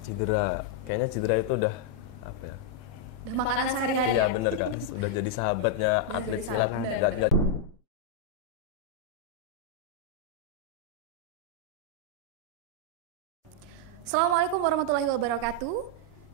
Cedera, kayaknya cedera itu udah apa ya? Udah makanan sehari-hari Iya ya? bener Kak, udah jadi sahabatnya Udah atlet jadi silat. sahabat. Nggak. Assalamualaikum warahmatullahi wabarakatuh.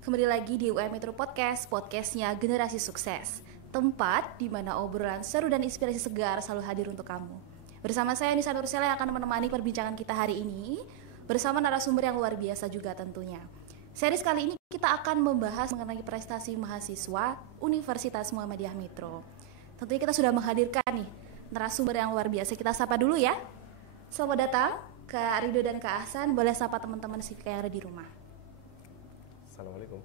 Kembali lagi di UM Metro Podcast, podcastnya Generasi Sukses. Tempat di mana obrolan seru dan inspirasi segar selalu hadir untuk kamu. Bersama saya Nisa Nursela yang akan menemani perbincangan kita hari ini bersama narasumber yang luar biasa juga tentunya. Series kali ini kita akan membahas mengenai prestasi mahasiswa Universitas Muhammadiyah Metro. Tentunya kita sudah menghadirkan nih narasumber yang luar biasa. Kita sapa dulu ya. Selamat datang Kak Rido dan Kak Ahsan. Boleh sapa teman-teman sih yang ada di rumah. Assalamualaikum.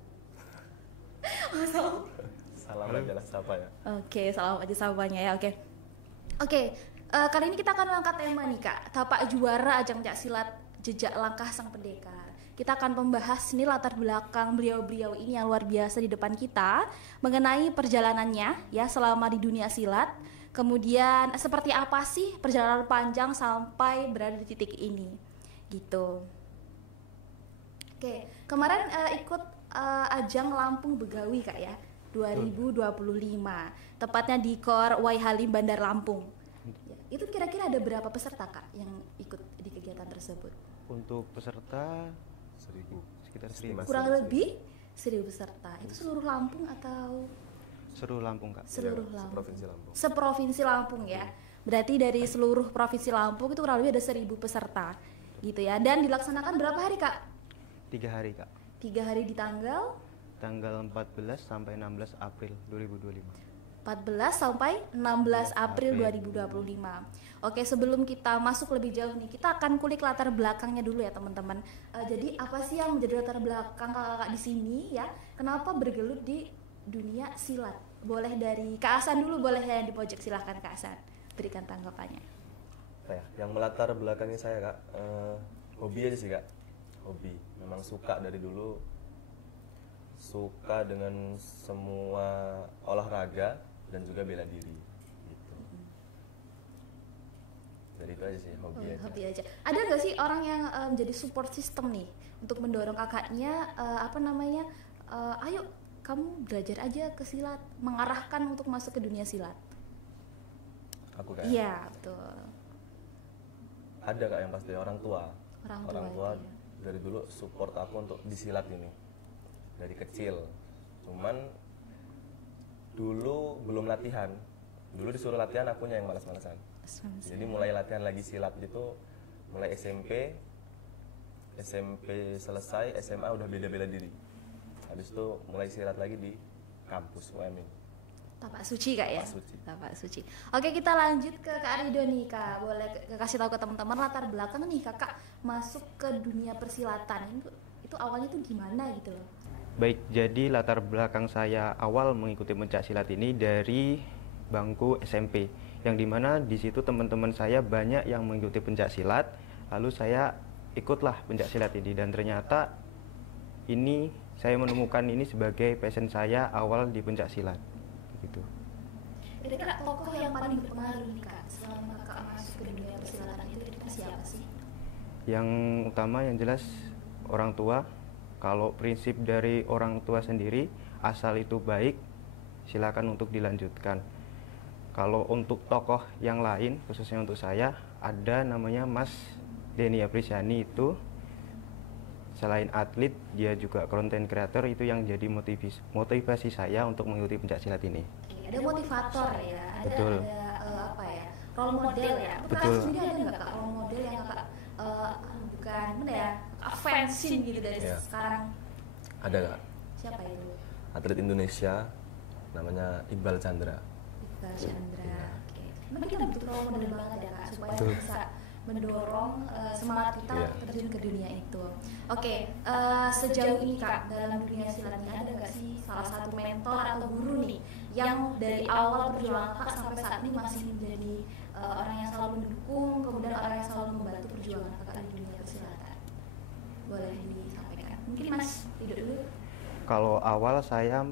Salam. Salam aja lah sapa ya. Oke, salam aja sapanya ya. Oke, kali ini kita akan mengangkat tema nih Kak, tapak juara ajang pencak silat jejak langkah sang pendekar. Kita akan membahas nih latar belakang beliau-beliau ini yang luar biasa di depan kita mengenai perjalanannya ya selama di dunia silat. Kemudian seperti apa sih perjalanan panjang sampai berada di titik ini gitu. Oke, kemarin ikut ajang Lampung Begawi Kak ya 2025, tepatnya di Kor Wai Halim Bandar Lampung. Itu kira-kira ada berapa peserta Kak yang ikut di kegiatan tersebut? Untuk peserta 1000. sekitar Estimasi. 1000. Kurang lebih 1000 peserta. Itu seluruh Lampung atau Seluruh Lampung, Kak. seluruh Ya, Lampung? seprovinsi Lampung. Seprovinsi Lampung ya. Berarti dari seluruh provinsi Lampung itu kurang lebih ada 1000 peserta gitu ya. Dan dilaksanakan berapa hari Kak? 3 hari, Kak. 3 hari di tanggal Tanggal 14 sampai 16 April 2025. 14 sampai 16 April 2025. Oke, sebelum kita masuk lebih jauh nih, kita akan kulik latar belakangnya dulu ya teman-teman. Jadi apa sih yang menjadi latar belakang kakak-kakak di sini ya? Kenapa bergelut di dunia silat? Boleh dari Kak Ahsan dulu, boleh ya yang di pojok, silahkan Kak Ahsan berikan tanggapannya. Apa ya? Yang melatar belakangi saya Kak, hobi aja sih Kak. Hobi, memang suka dari dulu. Suka dengan semua olahraga dan juga bela diri gitu. Jadi itu aja sih, hobi aja. Hobi aja. Ada nggak sih orang yang menjadi support system nih untuk mendorong kakaknya ayo kamu belajar aja ke silat, mengarahkan untuk masuk ke dunia silat? Aku kayak Iya, betul. ada Kak yang pasti orang tua. Orang Orang tua tua itu ya. dari dulu support aku untuk disilat ini. Dari kecil. Cuman dulu belum latihan. Dulu disuruh latihan akunya yang malas-malasan. Jadi mulai latihan lagi silat itu mulai SMP selesai, SMA udah bela-bela diri. Habis itu mulai silat lagi di kampus UMI. Tapak suci Kak ya? Tapak suci. Tapak suci. Oke, kita lanjut ke Kak Rido nih Kak. Boleh kasih tahu ke teman-teman latar belakang nih Kakak masuk ke dunia persilatan. Itu awalnya tuh gimana gitu loh? Baik, jadi latar belakang saya awal mengikuti pencak silat ini dari bangku SMP, yang dimana di situ teman-teman saya banyak yang mengikuti pencak silat, lalu saya ikutlah pencak silat ini, dan ternyata ini saya menemukan ini sebagai passion saya awal di pencak silat. Begitu. Kira-kira tokoh yang paling berpengaruh nih Kak selama Kakak masuk ke dunia persilatan itu kira-kira siapa sih? Yang utama yang jelas orang tua. Kalau prinsip dari orang tua sendiri, asal itu baik, silakan untuk dilanjutkan. Kalau untuk tokoh yang lain, khususnya untuk saya, ada namanya Mas Denny Aprisiani. Itu selain atlet, dia juga content creator, itu yang jadi motivasi saya untuk mengikuti pencak silat ini. Ada motivator ya, Betul. ada role model ya. Untuk Betul. Kakak sendiri ada nggak Kak role model yang Kakak bukan mana ya, fansin gitu dari Iya. sekarang? Ada Kak, Siapa itu? atlet Indonesia namanya Iqbal Chandra. Iqbal Chandra. Oke. Memang kita butuh role model banget ya Kak supaya Betul. bisa mendorong semangat kita Iya. terjun ke dunia itu. Oke, sejauh ini Kak dalam dunia silat ini ada nggak sih salah satu mentor atau guru nih yang dari awal perjuangan Kakak sampai saat ini masih menjadi orang yang selalu mendukung, kemudian orang yang selalu membantu perjuangan Kakak di dunia persilatan? Boleh disampaikan. Mungkin Mas Rido dulu. Kalau awal saya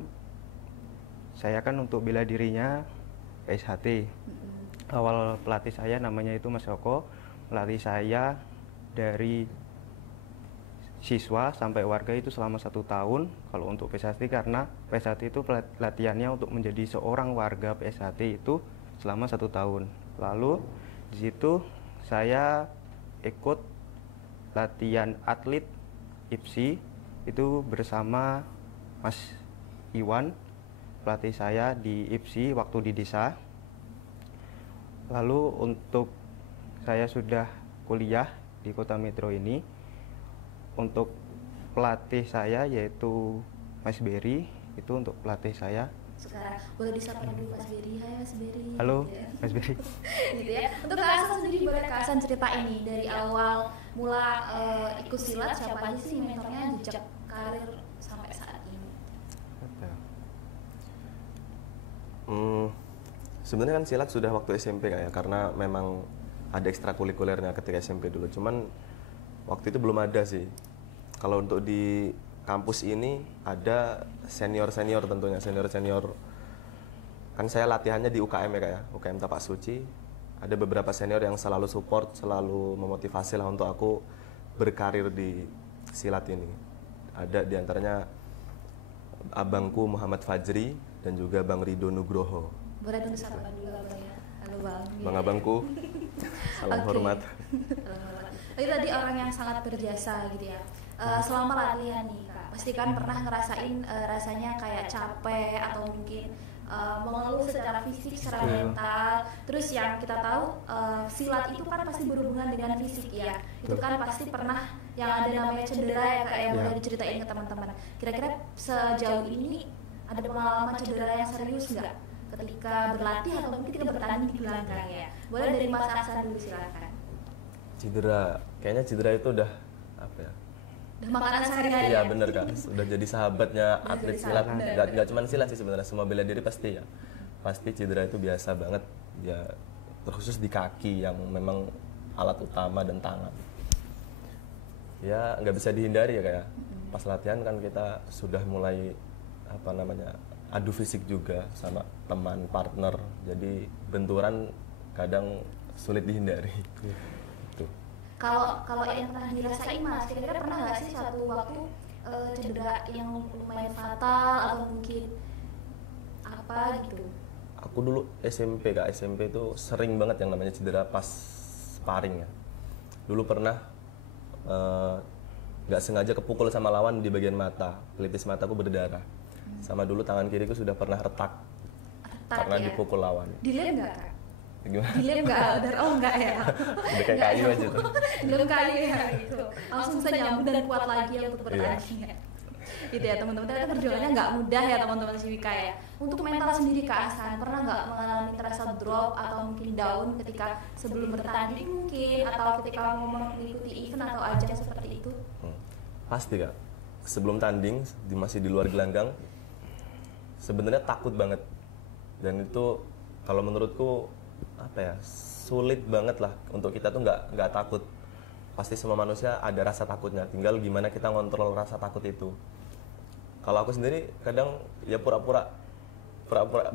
kan untuk bela dirinya PSHT. Awal pelatih saya namanya itu Mas Joko, melatih saya dari siswa sampai warga itu selama 1 tahun. Kalau untuk PSHT, karena PSHT itu latihannya untuk menjadi seorang warga PSHT itu selama 1 tahun. Lalu di situ saya ikut latihan atlet IPSI itu bersama Mas Iwan, pelatih saya di IPSI waktu di desa. Lalu untuk saya sudah kuliah di Kota Metro ini, untuk pelatih saya yaitu Mas Berry, itu untuk pelatih saya. Sekarang boleh disapa dulu Mas Berry. Hai Mas Berry. Halo gitu ya. Mas Berry. Gitu ya. Untuk Kak Hasan sendiri, boleh Kak Hasan cerita ini dari awal mula ikut silat, siapa aja sih mentornya, jejak karir sampai saat ini? Sebenarnya kan silat sudah waktu SMP kayak, karena memang ada ekstrakurikulernya ketika SMP dulu. Cuman waktu itu belum ada sih. Kalau untuk di kampus ini ada senior tentunya, senior. Kan saya latihannya di UKM ya, kayak UKM Tapak Suci. Ada beberapa senior yang selalu support, selalu memotivasi lah untuk aku berkarir di silat ini. Ada diantaranya abangku Muhammad Fajri dan juga Bang Rido Nugroho. Boleh dong disapa dulu Abang ya. Halo Bang. Bang abangku, salam hormat. Itu tadi orang yang sangat berjasa gitu ya. Selama latihan nih Kak, pasti kan pernah ngerasain rasanya kayak capek atau mungkin mengeluh secara fisik, secara mental. Terus yang kita tahu silat itu kan pasti berhubungan dengan fisik ya. Itu kan pasti pernah yang ada namanya cedera ya Kak, yang udah diceritain ke teman-teman. Kira-kira sejauh ini ada pengalaman cedera yang serius nggak ketika berlatih atau mungkin ketika bertanding di gelanggang ya? Boleh dari Mas Hasan dulu, silakan. Cedera, kayaknya cedera itu udah apa ya? Udah makanan sehari-hari. Iya ya? bener Kak, sudah jadi sahabatnya atlet silat. Gak cuma silat sih sebenarnya, semua bela diri pasti ya. Pasti cedera itu biasa banget ya, terkhusus di kaki yang memang alat utama dan tangan. Ya nggak bisa dihindari ya kayak. Pas latihan kan kita sudah mulai apa namanya, adu fisik juga sama teman partner. Jadi benturan kadang sulit dihindari. Kalau yang pernah dirasain Mas, kira-kira pernah nggak sih suatu waktu cedera yang lumayan fatal atau mungkin apa gitu? Aku dulu SMP Kak, SMP itu sering banget yang namanya cedera pas sparring ya. Dulu pernah nggak sengaja kepukul sama lawan di bagian mata, pelipis mataku berdarah. Sama dulu tangan kiriku sudah pernah retak karena ya? Dipukul lawan. Dilem nggak Kak? Gimana? Dilem nggak? Oh nggak ya? Udah kayak kayu aja tuh. Dilem kayu ya gitu. Langsung bisa nyambung dan kuat lagi untuk bertanding ya. Gitu ya teman-teman, ternyata perjuangannya nggak mudah ya teman-teman Ciwika ya. Untuk mental sendiri Kak Hasan, pernah nggak mengalami terasa drop atau mungkin down ketika sebelum bertanding mungkin, atau ketika mau mengikuti event atau ajang seperti itu? Pasti Kak, sebelum tanding masih di luar gelanggang sebenarnya takut banget, dan itu kalau menurutku apa ya, sulit banget lah untuk kita tuh nggak takut. Pasti semua manusia ada rasa takutnya, tinggal gimana kita ngontrol rasa takut itu. Kalau aku sendiri kadang ya pura-pura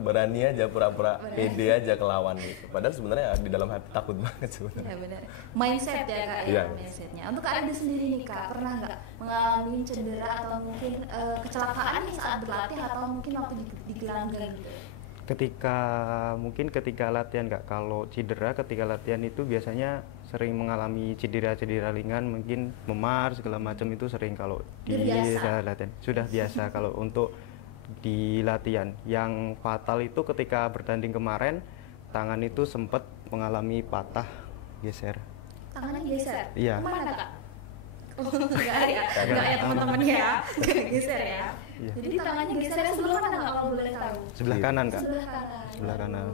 berani aja, pura-pura pede aja ke lawan gitu. Padahal sebenarnya di dalam hati takut banget sebenarnya. Ya benar. Mindset ya Kak ya, mindsetnya. Untuk Kak Adi sendiri nih Kak, pernah nggak mengalami cedera atau mungkin kecelakaan nih saat berlatih atau mungkin waktu di gelanggang gitu? Ketika latihan Kak, kalau cedera ketika latihan itu biasanya sering mengalami cedera-cedera ringan, mungkin memar segala macam itu sering kalau di latihan. Sudah biasa. Kalau untuk di latihan yang fatal itu ketika bertanding kemarin, tangan itu sempat mengalami patah, geser. Tangannya geser? Iya. Kemana Kak? Oh enggak ya teman-teman ya, geser ya. Iya. Jadi tangannya geser sebelah mana Kak kalau boleh tahu? Sebelah kanan Kak. Sebelah kanan.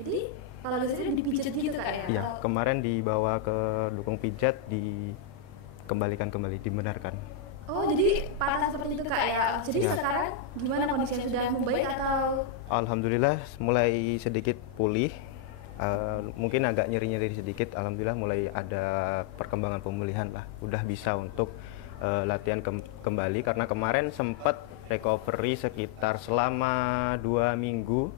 Jadi kalau geser dipijat gitu Kak ya? Iya, kemarin dibawa ke dukung pijat, dikembalikan kembali, dibenarkan. Oh, jadi patah seperti itu Kak ya. Jadi ya. Sekarang gimana kondisinya, sudah membaik atau? Alhamdulillah mulai sedikit pulih. Mungkin agak nyeri-nyeri sedikit. Alhamdulillah mulai ada perkembangan pemulihan lah. Udah bisa untuk latihan kembali, karena kemarin sempat recovery sekitar selama 2 minggu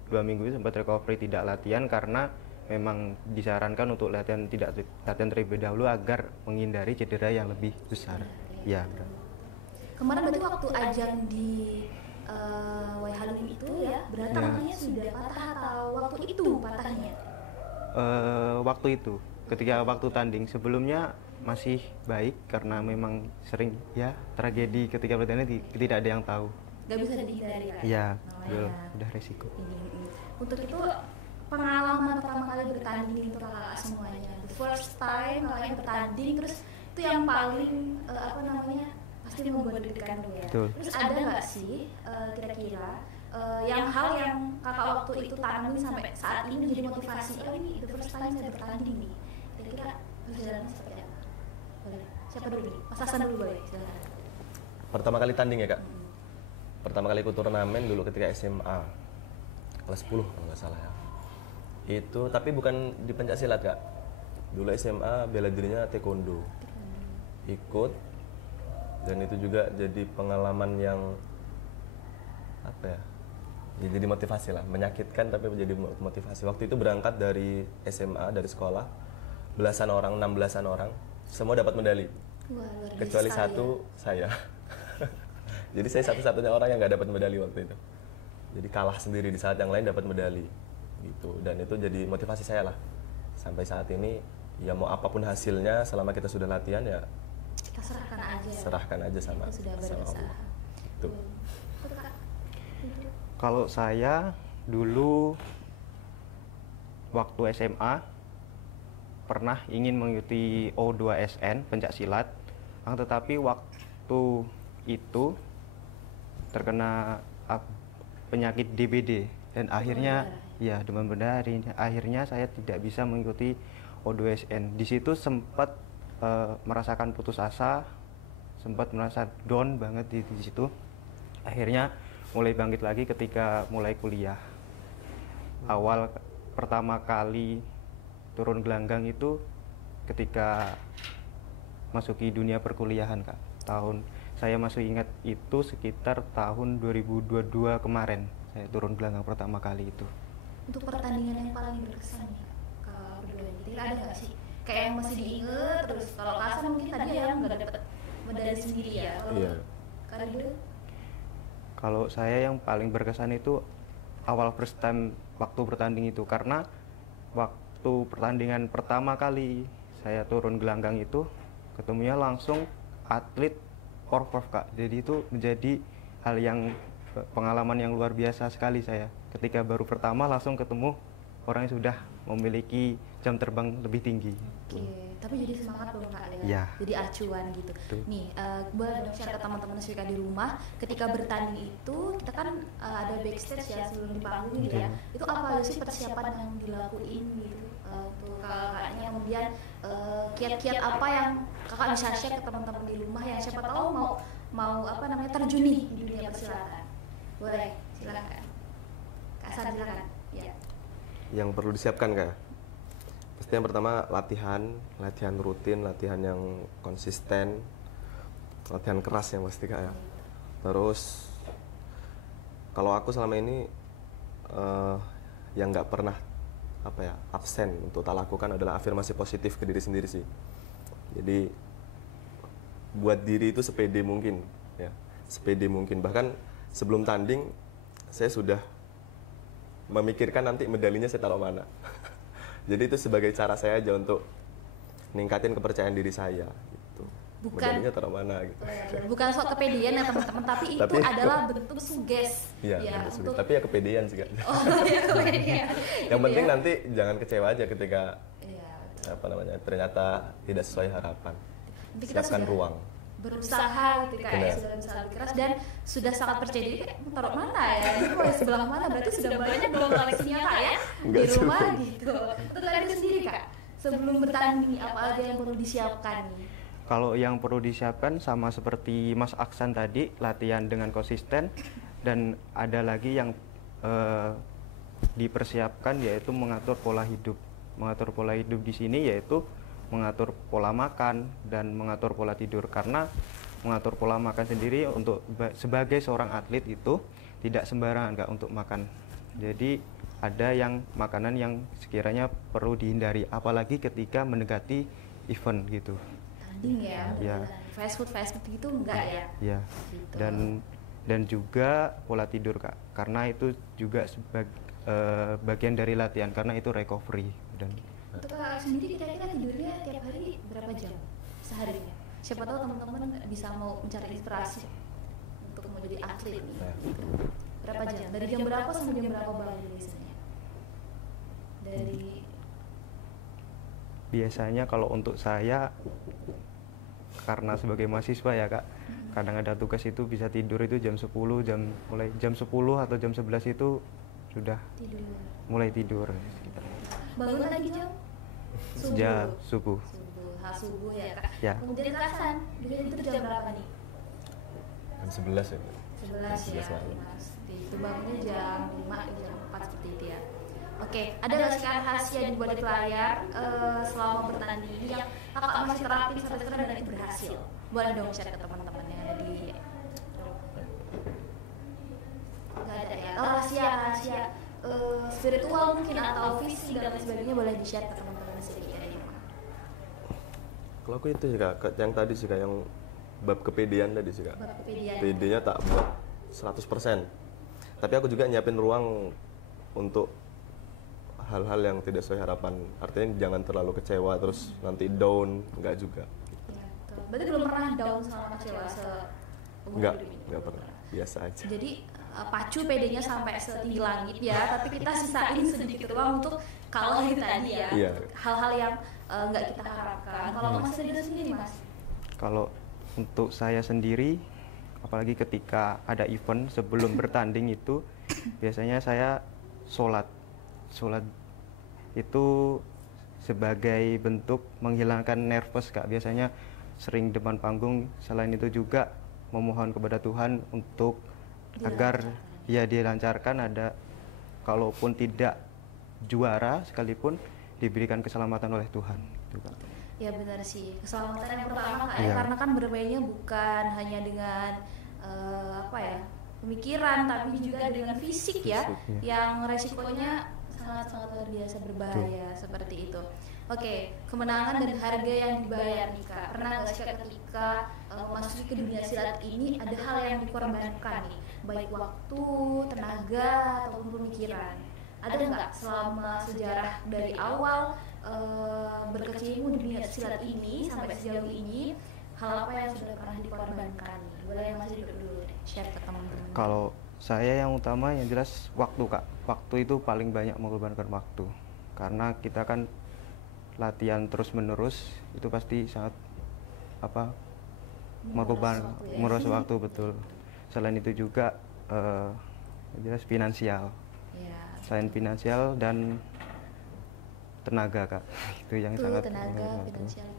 sempat recovery tidak latihan, karena memang disarankan untuk latihan terlebih dahulu agar menghindari cedera yang lebih besar. Ya, berat. Kemarin berarti waktu ajang di Wai Halim itu ya, berarti Ya. tangannya sudah patah atau waktu itu patahnya? Waktu itu, ketika waktu tanding, sebelumnya masih baik karena memang sering ya tragedi ketika bertanding tidak ada yang tahu. Gak bisa dihindari kan? Iya, Namanya udah resiko. ini. Untuk itu pengalaman pertama kali bertanding untuk kakak semuanya, the first time kakaknya bertanding, terus itu yang paling pasti membuat deg-degan tuh ya. Betul. Terus ada nggak sih kira-kira yang hal yang kakak waktu itu tanamin sampai saat ini menjadi motivasi, oh ini the first time saya bertanding nih, kira-kira perjalanannya seperti apa? Boleh, siapa dulu nih? Mas Hasan dulu boleh, silakan. Pertama kali tanding ya kak? Pertama kali ikut turnamen dulu ketika SMA kelas 10 kalau nggak salah ya. Itu tapi bukan di pencak silat kak. Dulu SMA bela dirinya taekwondo. Ikut, dan itu juga jadi pengalaman yang apa ya? Ya, jadi motivasi lah, menyakitkan tapi menjadi motivasi. Waktu itu berangkat dari SMA, dari sekolah, belasan orang, 16-an orang, semua dapat medali. Wah, luar biasa Kecuali sekali satu, saya. Jadi saya satu-satunya orang yang nggak dapat medali waktu itu. Jadi kalah sendiri di saat yang lain dapat medali. Gitu. Dan itu jadi motivasi saya lah. Sampai saat ini, ya mau apapun hasilnya, selama kita sudah latihan ya kita serahkan aja. serahkan aja sama Kita sudah sama berusaha. Allah. Gitu. Betul, Kak. Kalau saya dulu waktu SMA pernah ingin mengikuti O2SN pencak silat, tetapi waktu itu terkena penyakit DBD dan akhirnya ya demam berdarah. Akhirnya saya tidak bisa mengikuti O2SN. Di situ sempat merasakan putus asa, sempat merasa down banget di situ. Akhirnya mulai bangkit lagi ketika mulai kuliah. Awal pertama kali turun gelanggang itu ketika masuki dunia perkuliahan kak. Saya masih ingat itu sekitar tahun 2022 kemarin saya turun gelanggang pertama kali itu. Untuk pertandingan yang paling berkesan nih kalau berdua ini, ada nggak sih kayak yang masih diinget terus? Kalau Kasan mungkin tadi yang nggak dapet medali sendiri ya. Kalau Iya. Karido? Kalau saya yang paling berkesan itu awal first time waktu bertanding itu, karena waktu pertandingan pertama kali saya turun gelanggang itu ketemunya langsung atlet Porprov kak. Jadi itu menjadi hal yang pengalaman yang luar biasa sekali saya. Ketika baru pertama langsung ketemu orang yang sudah memiliki jam terbang lebih tinggi. Oke, tapi jadi semangat dong kak ya. Iya. Jadi acuan gitu. Betul. Nih, boleh dong share ke teman-teman Swika di rumah. Ketika bertanding itu kita kan ada backstage ya sebelum di panggung gitu ya. Itu apa aja sih persiapan yang dilakuin gitu untuk kakaknya, kemudian kiat-kiat apa yang kakak bisa share ke teman-teman di rumah yang siapa tahu mau terjun nih di dunia persilatan. Boleh, silakan. Kak Hasan silakan. Ya. Yang perlu disiapkan kak? Pasti yang pertama latihan rutin, latihan yang konsisten, latihan keras yang pasti kak ya. Terus kalau aku selama ini yang nggak pernah absen untuk tak lakukan adalah afirmasi positif ke diri sendiri sih. Jadi buat diri itu sepede mungkin ya, sepede mungkin. Bahkan sebelum tanding saya sudah memikirkan nanti medalinya saya taruh mana. Jadi itu sebagai cara saya aja untuk ningkatin kepercayaan diri saya gitu. Medalinya taruh mana gitu. Bukan soal kepedean ya teman-teman, tapi itu adalah bentuk suges. Iya, ya, bentuk suges. Tapi ya kepedean sih kak. Oh iya, kepedean. Yang penting ya. nanti jangan kecewa aja ketika Iya, ternyata tidak sesuai harapan. Nanti kita Siapkan sudah ruang. berusaha gitu kak ya, sudah berusaha lebih keras dan sudah sangat percaya diri. Kayak taruh mana ya, ini mau sebelah mana, berarti sudah banyak dong koleksinya kak ya Enggak di rumah juga. gitu. Untuk kalian sendiri kak, sebelum bertanding apa aja yang perlu disiapkan nih? Kalau yang perlu disiapkan sama seperti Mas Aksan tadi, latihan dengan konsisten, dan ada lagi yang dipersiapkan yaitu mengatur pola hidup. Mengatur pola hidup di sini yaitu mengatur pola makan dan mengatur pola tidur, karena mengatur pola makan sendiri untuk sebagai seorang atlet itu tidak sembarangan Kak untuk makan. Jadi ada yang makanan yang sekiranya perlu dihindari apalagi ketika mendekati event gitu. Tanding ya, Ya. fast food gitu enggak ya? Ya. Gitu. Dan juga pola tidur Kak, karena itu juga bagian dari latihan, karena itu recovery. Dan Untuk kakak sendiri kira-kira tidurnya tiap hari berapa jam seharinya? Siapa tahu teman-teman bisa mau mencari inspirasi untuk menjadi atlet nih. Nah, Berapa jam? Dari jam berapa sampai jam berapa bangun biasanya? Dari biasanya kalau untuk saya, karena sebagai mahasiswa ya Kak, kadang ada tugas itu bisa tidur itu jam 10, mulai jam 10 atau jam 11 itu sudah tidur. mulai tidur sekitar Bangun lagi jam? subuh. Subuh ya Kak. Ya. Kemudian Kak Hasan, dia tidur jam berapa nih? jam 11 ya. 11 ya. 11 malam. Mas. Itu bangunnya jam 5, jam 4 seperti itu ya. Oke, ada nggak sih Kak rahasia di balik layar selama bertanding ini yang kakak masih terapin sampai sekarang dan itu berhasil? Boleh dong share ke teman-teman yang ada di. Nggak ada ya. Oh, rahasia spiritual mungkin atau fisik dan lain sebagainya boleh di share ke teman-teman sedikit aja. Kalau aku itu sih Kak, yang tadi sih Kak, yang bab kepedean tadi sih Kak. Bab kepedean. PD-nya tak buat 100%. Tapi aku juga nyiapin ruang untuk hal-hal yang tidak sesuai harapan. Artinya jangan terlalu kecewa terus nanti down, enggak juga. Ya, betul. Berarti belum pernah down sama kecewa seumur Enggak, hidup ini? enggak pernah. Biasa aja. Jadi pacu PD-nya sampai setinggi langit ya, tapi kita sisain sedikit ruang untuk kalau itu tadi ya, Iya. hal-hal yang nggak kita harapkan. Kalau Mas Ridho sendiri Mas? Kalau untuk saya sendiri, apalagi ketika ada event sebelum bertanding itu, biasanya saya sholat itu sebagai bentuk menghilangkan nervous Kak. Biasanya sering depan panggung, selain itu juga memohon kepada Tuhan untuk agar ya dilancarkan, ada kalaupun tidak juara sekalipun diberikan keselamatan oleh Tuhan gitu, Kak. Ya benar sih, keselamatan yang pertama Kak, ya, Iya. karena kan bermainnya bukan hanya dengan apa ya, pemikiran tapi juga dengan fisik ya, Fisik, yang resikonya sangat-sangat luar biasa berbahaya seperti itu. Oke, kemenangan dan harga yang dibayar nih Kak. Pernah nggak sih Kak ketika memasuki ke dunia silat ini ada hal yang dikorbankan nih, baik waktu, tenaga ataupun pemikiran? Ada nggak selama sejarah dari awal berkecimpung di dunia silat ini sampai sejauh ini, hal apa yang sudah pernah dikorbankan nih? Boleh yang masih dulu deh, share ke teman-teman. Kalau saya yang utama yang jelas waktu Kak. Waktu itu paling banyak mengorbankan waktu. Karena kita kan latihan terus-menerus, itu pasti sangat merusak waktu, betul. Selain itu juga yang jelas finansial. Ya. Selain finansial dan tenaga Kak. Itu yang Itu sangat tenaga, mengorbankan waktu. finansial.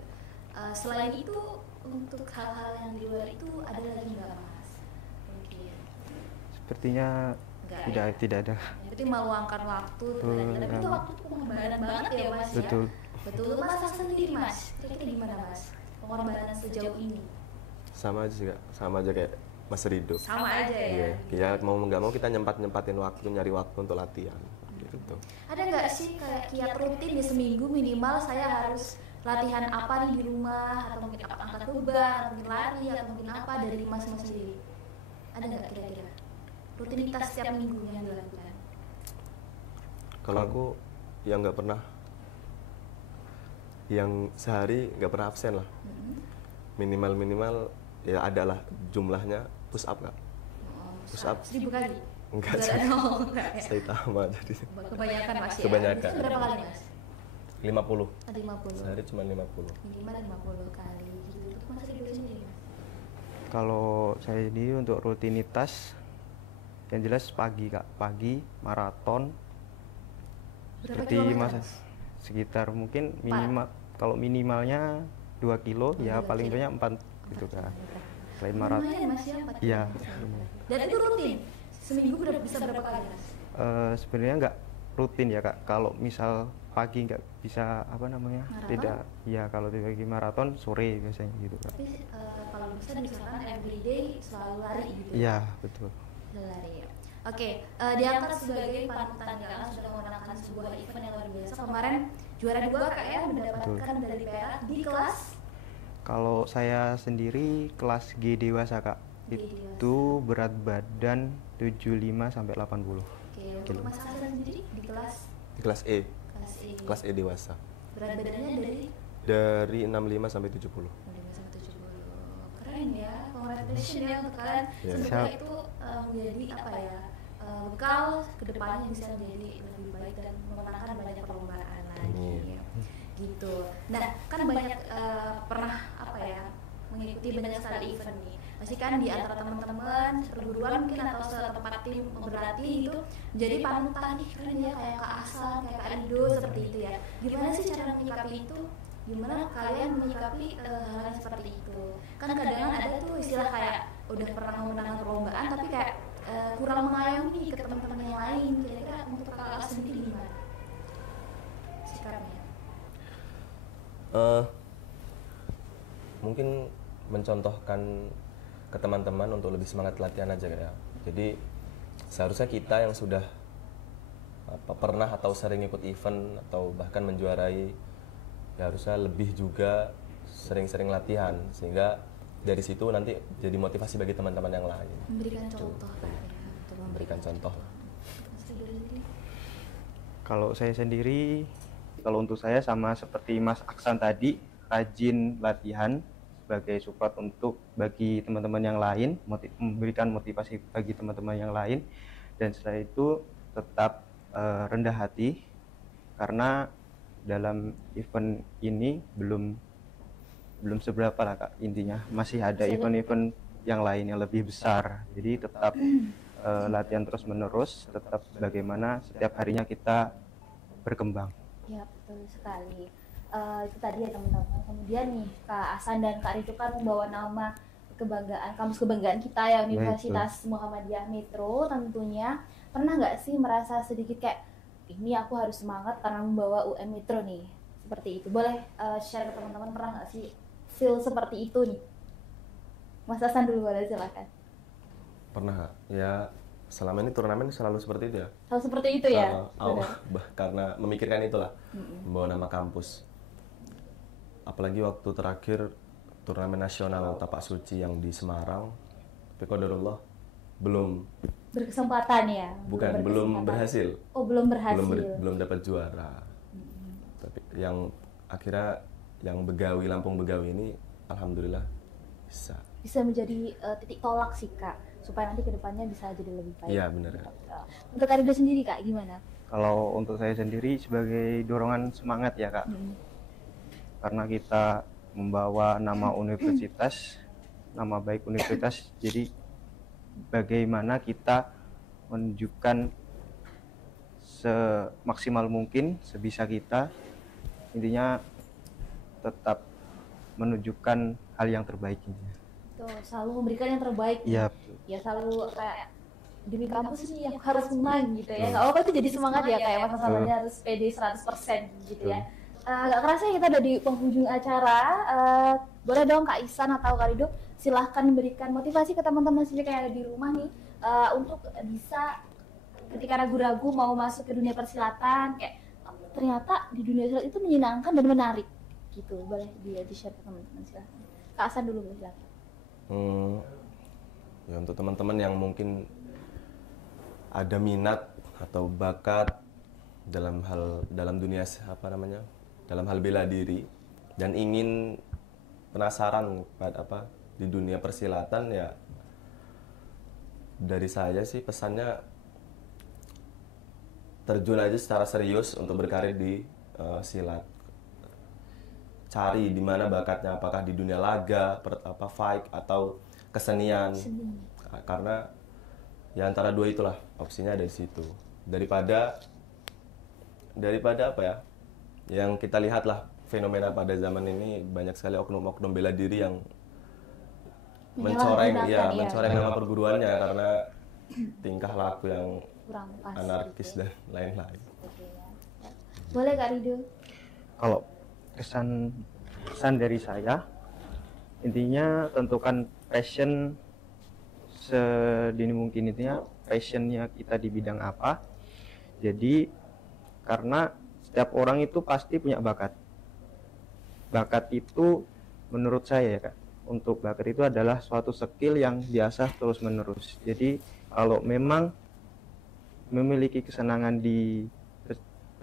Selain itu untuk hal-hal yang di luar itu ada lagi nggak Mas? Mungkin. Sepertinya Nggak tidak ada. Berarti meluangkan waktu, tapi itu waktu pengorbanan banget ya Mas Betul. ya. Betul. Mas Hasan sendiri Mas, kira-kira gimana Mas? Pengorbanan sejauh ini? Sama aja sih Kak, sama aja kayak Mas Ridho. Sama aja ya. Iya, ya mau nggak mau kita nyempatin waktu, nyari waktu untuk latihan gitu. Ada nggak sih kayak kiat rutin di seminggu minimal saya harus latihan apa nih di rumah, atau mungkin angkat beban, atau mungkin lari, atau mungkin apa dari Mas sendiri? Ada nggak kira-kira rutinitas setiap minggu yang dilakukan? Kalau aku yang nggak pernah, yang sehari nggak pernah absen lah. Minimal ya adalah jumlahnya push up Kak. Push up 1000 kali? enggak sih. Enggak ya. Saya tambah jadi Kebanyakan Mas ya? Kebanyakan. Itu berapa kali Mas? 50. Ada 50. Sehari cuma 50. Minimal 50 kali gitu. Untuk Mas Ridho sendiri Mas? Kalau saya ini untuk rutinitas yang jelas pagi Kak, pagi maraton. Berapa Seperti kilometer, masa Mas? sekitar mungkin minimal, kalau minimalnya 2 kilo ya 2 paling kilo. banyak 4 gitu Kak. Selain maraton. Lumayan Mas ya, 4 Iya. kilometer. Dan itu rutin? Seminggu bisa berapa kali Mas? Sebenarnya nggak rutin ya Kak. Kalau misal pagi nggak bisa Maraton? tidak, ya kalau pagi maraton sore biasanya gitu Kak. Tapi kalau bisa misalkan everyday selalu lari gitu. Iya betul. Selalu lari ya. Oke, diangkat sebagai panutan karena sudah memenangkan sebuah event yang luar biasa. Kemarin juara 2 Kak ya, mendapatkan medali perak di kelas Kalau saya sendiri kelas G dewasa Kak, G itu berat badan 75 sampai 80 Oke, untuk kilo. Mas Hasan sendiri di kelas Di kelas E, kelas E. kelas E dewasa. Berat badannya Dari 65 sampai 70. 65 sampai 70. Keren ya, congratulations ya untuk kalian. Ya. Semoga itu menjadi apa ya, bekal kedepannya bisa menjadi lebih baik dan memenangkan banyak perlombaan lagi. Amin. Gitu. Nah, kan banyak pernah apa ya, mengikuti banyak sekali event nih. Pasti kan di antara teman-teman perguruan mungkin atau setempat tim berlatih itu jadi panutan nih, keren ya kayak Kak Ahsan, kayak Kak Rido seperti itu ya. Gimana sih cara menyikapi itu? Gimana kalian menyikapi hal seperti itu? Kan kadang ada tuh istilah kayak udah pernah memenangkan perlombaan tapi kayak kurang mengayomi ke teman-teman yang lain. Kira-kira untuk Kakak sendiri gimana sikapnya? Mungkin mencontohkan ke teman-teman untuk lebih semangat latihan aja ya. Jadi seharusnya kita yang sudah pernah atau sering ikut event atau bahkan menjuarai ya harusnya lebih juga sering-sering latihan sehingga dari situ nanti jadi motivasi bagi teman-teman yang lain. Memberikan contoh kan ya, untuk Memberikan contoh. Kalau saya sendiri, kalau untuk saya sama seperti Mas Aksan tadi, rajin latihan sebagai support untuk bagi teman-teman yang lain, memberikan motivasi bagi teman-teman yang lain, dan setelah itu tetap rendah hati karena dalam event ini belum seberapa lah Kak, intinya masih ada event-event yang lain yang lebih besar, jadi tetap latihan terus menerus, tetap bagaimana setiap harinya kita berkembang. Ya betul sekali. Itu tadi ya teman-teman. Kemudian nih Kak Ahsan dan Kak Ritu kan membawa nama kebanggaan, kampus kebanggaan kita ya, Universitas Muhammadiyah Metro tentunya. Pernah nggak sih merasa sedikit kayak ini aku harus semangat karena membawa UM Metro nih, seperti itu? Boleh share ke teman-teman, pernah nggak sih feel seperti itu nih? Mas Ahsan dulu boleh, silakan. Pernah ya, selama ini turnamen selalu seperti itu ya. Selalu seperti itu ya? Karena memikirkan itulah, membawa nama kampus. Apalagi waktu terakhir turnamen nasional Tapak Suci yang di Semarang, tapi qadarullah belum berkesempatan ya? belum berhasil. Oh, belum berhasil. Belum dapat juara. Tapi yang akhirnya yang Begawi, Lampung Begawi ini alhamdulillah bisa menjadi titik tolak sih Kak, supaya nanti kedepannya bisa jadi lebih baik. Iya benar. Untuk Kak Rido sendiri Kak gimana? Kalau untuk saya sendiri sebagai dorongan semangat ya Kak, karena kita membawa nama universitas, nama baik universitas, jadi bagaimana kita menunjukkan semaksimal mungkin, sebisa kita, intinya tetap menunjukkan hal yang terbaik ini. Tuh, selalu memberikan yang terbaik. Iya. Ya selalu kayak demi kampus ini yang harus menang gitu ya. Nggak apa-apa itu jadi semangat ya kayak Mas Hasannya harus pede 100% gitu ya. Gak kerasa ya kita udah di penghujung acara. Boleh dong Kak Ihsan atau Kak Rido silahkan memberikan motivasi ke teman-teman sendiri yang ada di rumah nih untuk bisa ketika ragu-ragu mau masuk ke dunia persilatan, kayak ternyata di dunia silat itu menyenangkan dan menarik gitu. Boleh di-share ke teman-teman, silahkan. Kak Ihsan dulu silahkan. Ya untuk teman-teman yang mungkin ada minat atau bakat dalam dunia dalam hal bela diri dan ingin penasaran di dunia persilatan, ya dari saya sih pesannya terjun aja secara serius untuk berkarir di silat. Cari di mana bakatnya, apakah di dunia laga, fight atau kesenian. Karena ya antara dua itulah opsinya ada di situ. Daripada apa ya? Yang kita lihatlah fenomena pada zaman ini banyak sekali oknum-oknum bela diri yang mencoreng nama perguruannya karena tingkah laku yang kurang pas, anarkis gitu ya. dan lain-lain. Boleh Kak Rido? Kalau kesan dari saya, intinya tentukan passion sedini mungkin, intinya passionnya kita di bidang apa. Jadi karena setiap orang itu pasti punya bakat itu menurut saya ya Kak, untuk bakat itu adalah suatu skill yang diasah terus menerus. Jadi kalau memang memiliki kesenangan di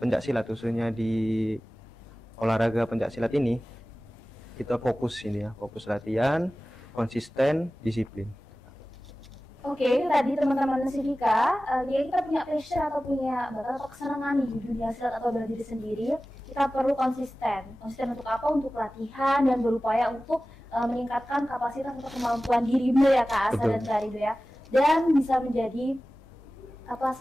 pencaksilat, khususnya di olahraga pencaksilat ini, kita fokus ini ya, fokus latihan, konsisten, disiplin. Oke, itu tadi teman-teman Sivika, jika kita punya passion atau punya bakat atau kesenangan di dunia silat atau bela diri sendiri, kita perlu konsisten. Konsisten untuk apa? Untuk latihan dan berupaya untuk meningkatkan kapasitas atau kemampuan dirimu ya Kak Asa dan Kak Rido ya. Dan bisa menjadi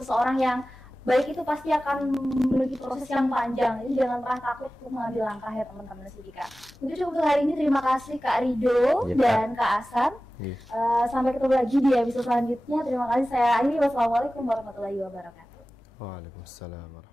seseorang yang baik itu pasti akan memiliki proses yang panjang. Jadi jangan pernah takut untuk mengambil langkah ya teman-teman Sivika. Mungkin cukup untuk hari ini. Terima kasih Kak Rido dan Kak Asan. Sampai ketemu lagi di episode selanjutnya. Terima kasih, saya akhiri. Wassalamualaikum warahmatullahi wabarakatuh. Waalaikumsalam warahmatullahi wabarakatuh.